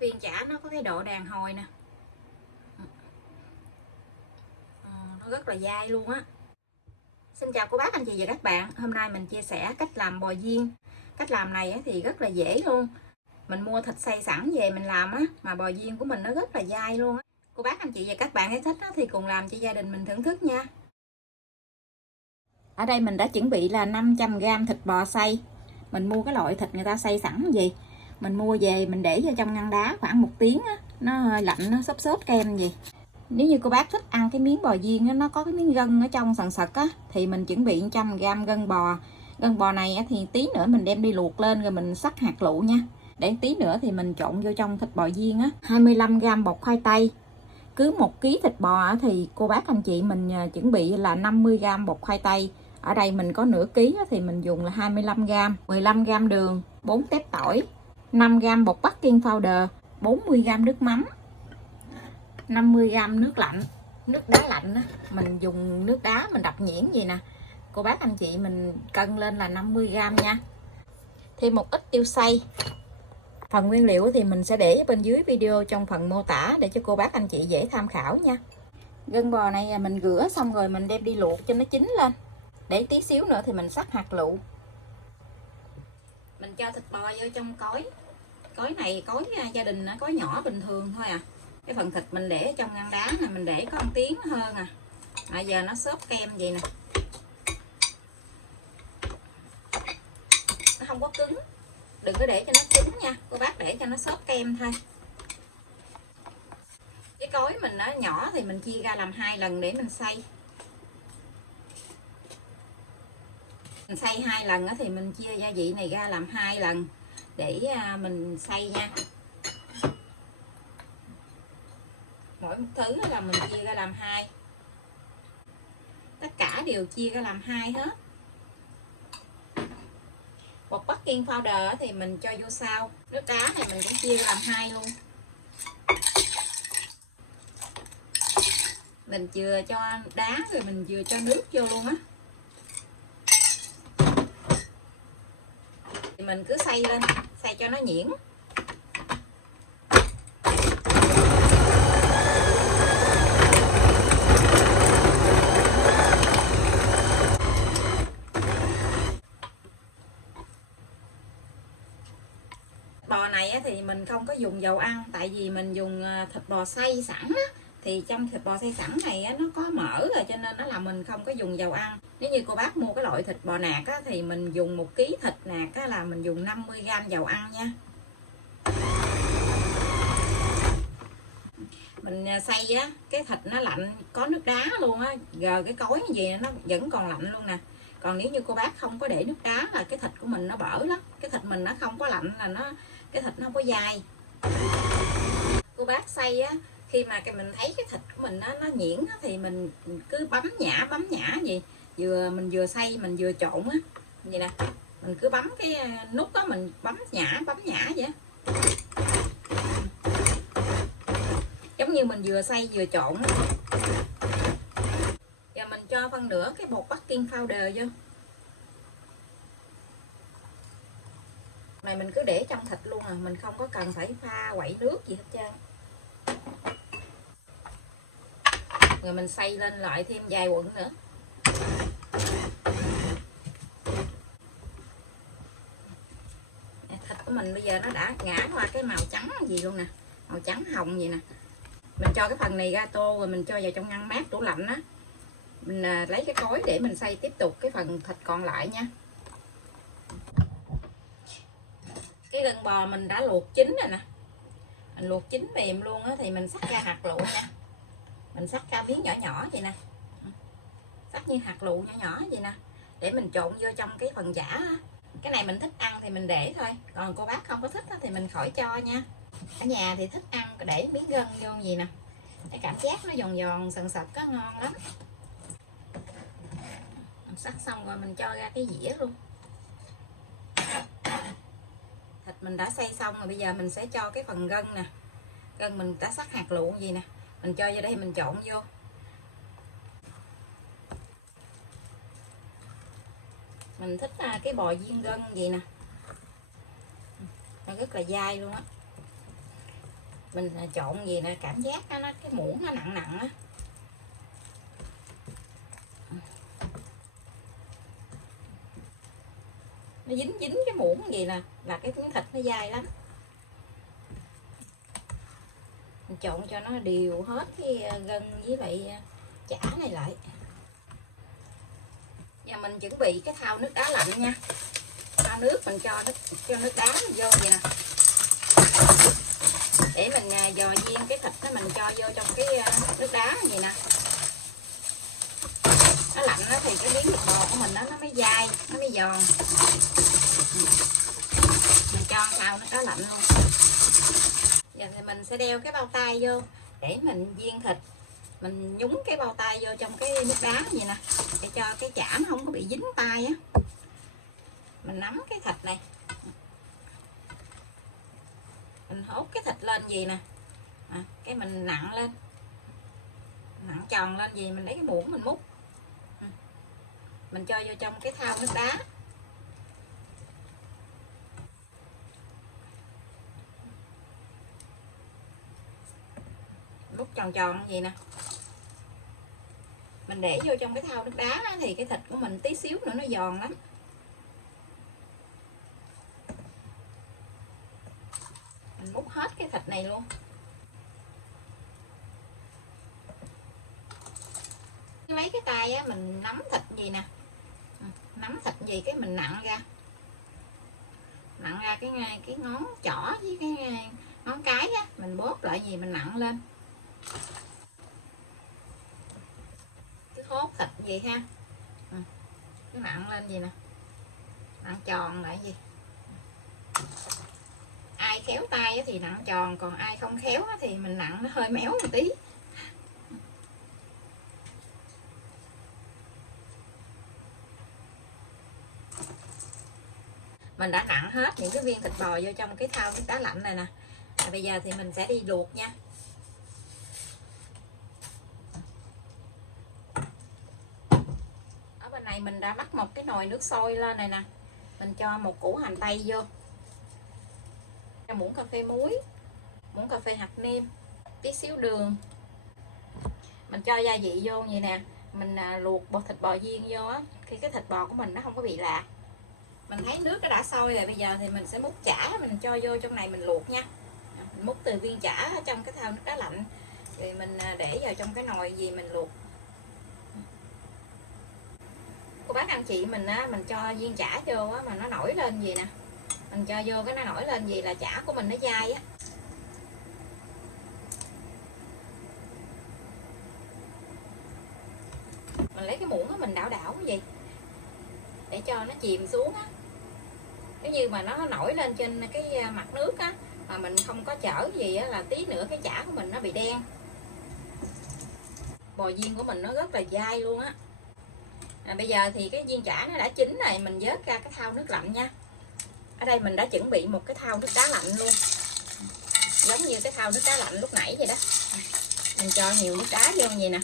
Cái viên chả nó có cái độ đàn hồi nè, nó rất là dai luôn á. Xin chào cô bác anh chị và các bạn. Hôm nay mình chia sẻ cách làm bò viên. Cách làm này thì rất là dễ luôn. Mình mua thịt xay sẵn về mình làm á, mà bò viên của mình nó rất là dai luôn á. Cô bác anh chị và các bạn thấy thích thì cùng làm cho gia đình mình thưởng thức nha. Ở đây mình đã chuẩn bị là 500g thịt bò xay. Mình mua cái loại thịt người ta xay sẵn gì. Mình mua về mình để vô trong ngăn đá khoảng 1 tiếng á, nó lạnh nó xốp xốp kem gì. Nếu như cô bác thích ăn cái miếng bò viên á, nó có cái miếng gân ở trong sần sật á, thì mình chuẩn bị 100g gân bò. Gân bò này á, thì tí nữa mình đem đi luộc lên rồi mình xắt hạt lựu nha. Để tí nữa thì mình trộn vô trong thịt bò viên á. 25g bột khoai tây. Cứ 1 kg thịt bò á, thì cô bác anh chị mình chuẩn bị là 50g bột khoai tây. Ở đây mình có nửa ký á, thì mình dùng là 25g, 15g đường, 4 tép tỏi, 5g bột baking powder, 40g nước mắm, 50g nước lạnh, nước đá lạnh á, mình dùng nước đá mình đập nhuyễn gì nè. Cô bác anh chị mình cân lên là 50g nha. Thêm một ít tiêu xay. Phần nguyên liệu thì mình sẽ để ở bên dưới video trong phần mô tả để cho cô bác anh chị dễ tham khảo nha. Gân bò này mình rửa xong rồi mình đem đi luộc cho nó chín lên. Để tí xíu nữa thì mình xắt hạt lựu. Mình cho thịt bò vô trong cối. Cối này cối gia đình cối nhỏ bình thường thôi à. Cái phần thịt mình để trong ngăn đá này mình để có 1 tiếng hơn à. Bây giờ nó xốp kem vậy nè. Nó không có cứng. Đừng có để cho nó cứng nha. Cô bác để cho nó xốp kem thôi. Cái cối mình nó nhỏ thì mình chia ra làm 2 lần để mình xay. Mình xay 2 lần thì mình chia gia vị này ra làm 2 lần để mình xay nha. Mỗi một thứ là mình chia ra làm 2. Tất cả đều chia ra làm 2 hết. Bột baking powder thì mình cho vô sau. Nước đá này mình cũng chia ra làm 2 luôn. Mình vừa cho đá rồi mình vừa cho nước vô luôn á. Thì mình cứ xay lên, xay cho nó nhuyễn. Bò này thì mình không có dùng dầu ăn, tại vì mình dùng thịt bò xay sẵn á, thì trong thịt bò xay sẵn này nó có mỡ rồi, cho nên nó là mình không có dùng dầu ăn. Nếu như cô bác mua cái loại thịt bò nạc thì mình dùng 1 kg thịt nạc là mình dùng 50g dầu ăn nha. Mình xay cái thịt nó lạnh, có nước đá luôn á, giờ cái cối gì nó vẫn còn lạnh luôn nè. Còn nếu như cô bác không có để nước đá là cái thịt của mình nó bở lắm. Cái thịt mình nó không có lạnh là cái thịt nó không có dai. Cô bác xay khi mà mình thấy cái thịt của mình nó nhuyễn thì mình cứ bấm nhả gì. Mình vừa xay mình vừa trộn á. Vậy nè. Mình cứ bấm cái nút đó, mình bấm nhả vậy. Giống như mình vừa xay vừa trộn. Giờ mình cho phân nửa cái bột baking powder vô. Này mình cứ để trong thịt luôn mình không có cần phải pha quậy nước gì hết trơn. Rồi mình xay lên lại thêm vài quận nữa. Thịt của mình bây giờ nó đã ngã qua cái màu trắng gì luôn nè, màu trắng hồng gì nè. Mình cho cái phần này ra tô rồi mình cho vào trong ngăn mát tủ lạnh á. Mình lấy cái cối để mình xay tiếp tục cái phần thịt còn lại nha. Cái gân bò mình đã luộc chín rồi nè. Mình luộc chín mềm luôn thì mình xắt ra hạt lựu nha. Mình xắt ra miếng nhỏ vậy nè. Xắt như hạt lựu nhỏ vậy nè. Để mình trộn vô trong cái phần chả. Cái này mình thích ăn thì mình để thôi. Còn cô bác không có thích thì mình khỏi cho nha. Ở nhà thì thích ăn để miếng gân vô gì nè. Cái cảm giác nó giòn giòn sần sật có ngon lắm. Mình xắt xong rồi mình cho ra cái dĩa luôn. Thịt mình đã xay xong rồi, bây giờ mình sẽ cho cái phần gân nè. Gân mình đã xắt hạt lựu gì nè. Mình cho vô đây mình trộn vô. Mình thích cái bò viên gân gì nè. Nó rất là dai luôn á. Mình trộn gì nè, cảm giác nó cái muỗng nó nặng nặng á, nó dính dính cái muỗng gì nè là cái miếng thịt nó dai lắm. Mình trộn cho nó đều hết cái gân với lại chả này lại. Giờ mình chuẩn bị cái thau nước đá lạnh nha. Thau nước mình cho nước đá vô vậy nè, để mình dò viên cái thịt đó, mình cho vô trong cái nước đá vậy nè. Nó lạnh đó thì cái miếng thịt bò của mình đó, nó mới dai, nó mới giòn. Mình cho thau nước đá lạnh luôn. Giờ thì mình sẽ đeo cái bao tay vô để mình viên thịt, mình nhúng cái bao tay vô trong cái nước đá vậy nè, để cho cái chả nó không có bị dính tay á. Mình nắm cái thịt này, mình hốt cái thịt lên gì nè, cái mình nặn lên, nặn tròn lên gì, mình lấy cái muỗng mình múc, mình cho vô trong cái thau nước đá. Múc tròn tròn gì nè, mình để vô trong cái thau nước đá thì cái thịt của mình tí xíu nữa nó giòn lắm. Mình múc hết cái thịt này luôn. Lấy cái tay á, mình nắm thịt gì nè, nắm thịt gì cái mình nặn ra cái ngón trỏ với cái ngón cái á, mình bóp lại gì mình nặn lên cái hốt thịt gì ha, cái nặn lên gì nè, nặn tròn lại gì. Ai khéo tay thì nặn tròn, còn ai không khéo thì mình nặn nó hơi méo một tí. Mình đã nặn hết những cái viên thịt bò vô trong cái thau nước đá lạnh này nè. Bây giờ thì mình sẽ đi luộc nha. Ở bên này mình đã bắt một cái nồi nước sôi lên này nè, mình cho một củ hành tây vô, cho muỗng cà phê muối, muỗng cà phê hạt nêm, tí xíu đường. Mình cho gia vị vô vậy nè, mình luộc thịt bò viên vô á, khi cái thịt bò của mình nó không có bị lạc. Mình thấy nước nó đã sôi rồi, bây giờ thì mình sẽ múc chả mình cho vô trong này mình luộc nha. Mình múc từ viên chả ở trong cái thau nước đá lạnh rồi mình để vào trong cái nồi gì mình luộc. Cô bác anh chị mình á, mình cho viên chả vô á mà nó nổi lên gì nè, mình cho vô cái nó nổi lên gì là chả của mình nó dai á. Mình lấy cái muỗng á, mình đảo đảo cái gì để cho nó chìm xuống á. Nếu như mà nó nổi lên trên cái mặt nước á mà mình không có chở gì á, là tí nữa cái chả của mình nó bị đen. Bò viên của mình nó rất là dai luôn á. Bây giờ thì cái viên chả nó đã chín rồi, mình vớt ra cái thau nước lạnh nha. Ở đây mình đã chuẩn bị một cái thau nước đá lạnh luôn, giống như cái thau nước đá lạnh lúc nãy vậy đó. Mình cho nhiều nước đá vô vậy nè,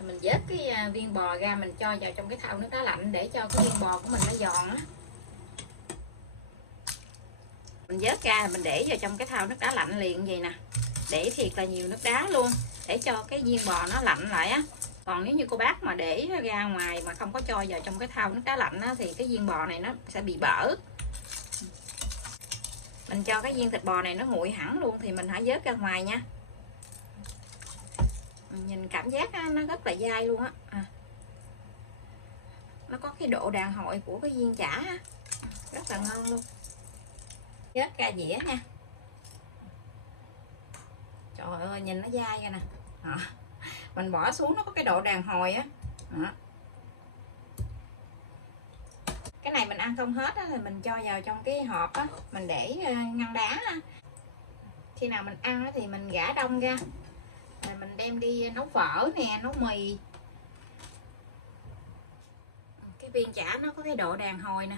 mình vớt cái viên bò ra mình cho vào trong cái thau nước đá lạnh để cho cái viên bò của mình nó giòn á. Mình vớt ra mình để vào trong cái thau nước đá lạnh liền vậy nè, để thiệt là nhiều nước đá luôn để cho cái viên bò nó lạnh lại á. Còn nếu như cô bác mà để ra ngoài mà không có cho vào trong cái thau nước đá lạnh á, thì cái viên bò này nó sẽ bị bở. Mình cho cái viên thịt bò này nó nguội hẳn luôn thì mình hãy vớt ra ngoài nha. Nhìn cảm giác nó rất là dai luôn á. Nó có cái độ đàn hồi của cái viên chả á, rất là ngon luôn. Vớt ra dĩa nha. Trời ơi nhìn nó dai ra nè. Mình bỏ xuống nó có cái độ đàn hồi á. Cái này mình ăn không hết á, thì mình cho vào trong cái hộp á, mình để ngăn đá á. Khi nào mình ăn á, thì mình gã đông ra rồi mình đem đi nấu phở nè, nấu mì. Cái viên chả nó có cái độ đàn hồi nè,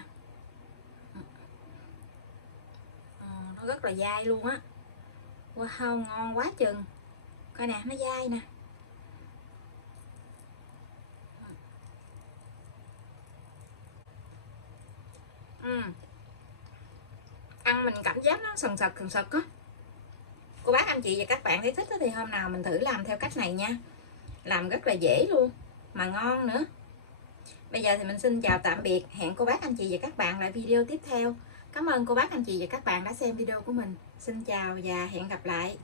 nó rất là dai luôn á. Wow, ngon quá chừng. Coi nè, nó dai nè. ăn mình cảm giác nó sần sật á. Cô bác anh chị và các bạn thấy thích thì hôm nào mình thử làm theo cách này nha. Làm rất là dễ luôn mà ngon nữa. Bây giờ thì mình xin chào tạm biệt. Hẹn cô bác anh chị và các bạn lại video tiếp theo. Cảm ơn cô bác anh chị và các bạn đã xem video của mình. Xin chào và hẹn gặp lại.